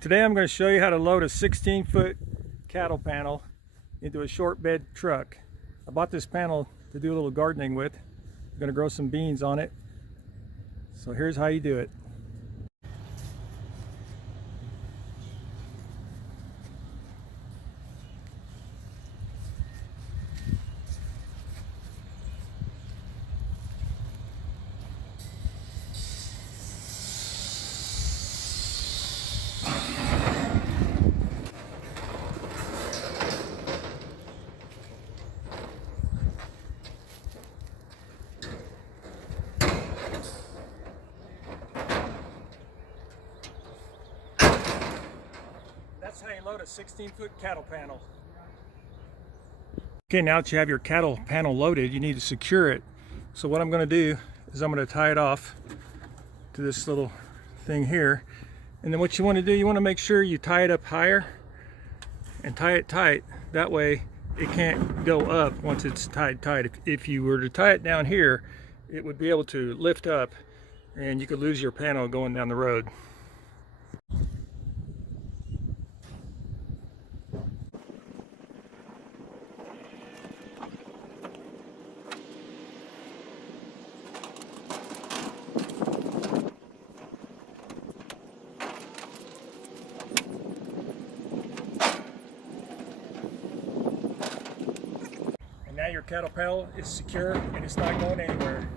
Today I'm going to show you how to load a 16-foot cattle panel into a short bed truck. I bought this panel to do a little gardening with. I'm going to grow some beans on it. So here's how you do it. That's how you load a 16-foot cattle panel. Okay, now that you have your cattle panel loaded, you need to secure it. So what I'm going to do is I'm going to tie it off to this little thing here. And then what you want to do, you want to make sure you tie it up higher and tie it tight. That way it can't go up once it's tied tight. If you were to tie it down here, it would be able to lift up and you could lose your panel going down the road. Now your cattle panel is secure and it's not going anywhere.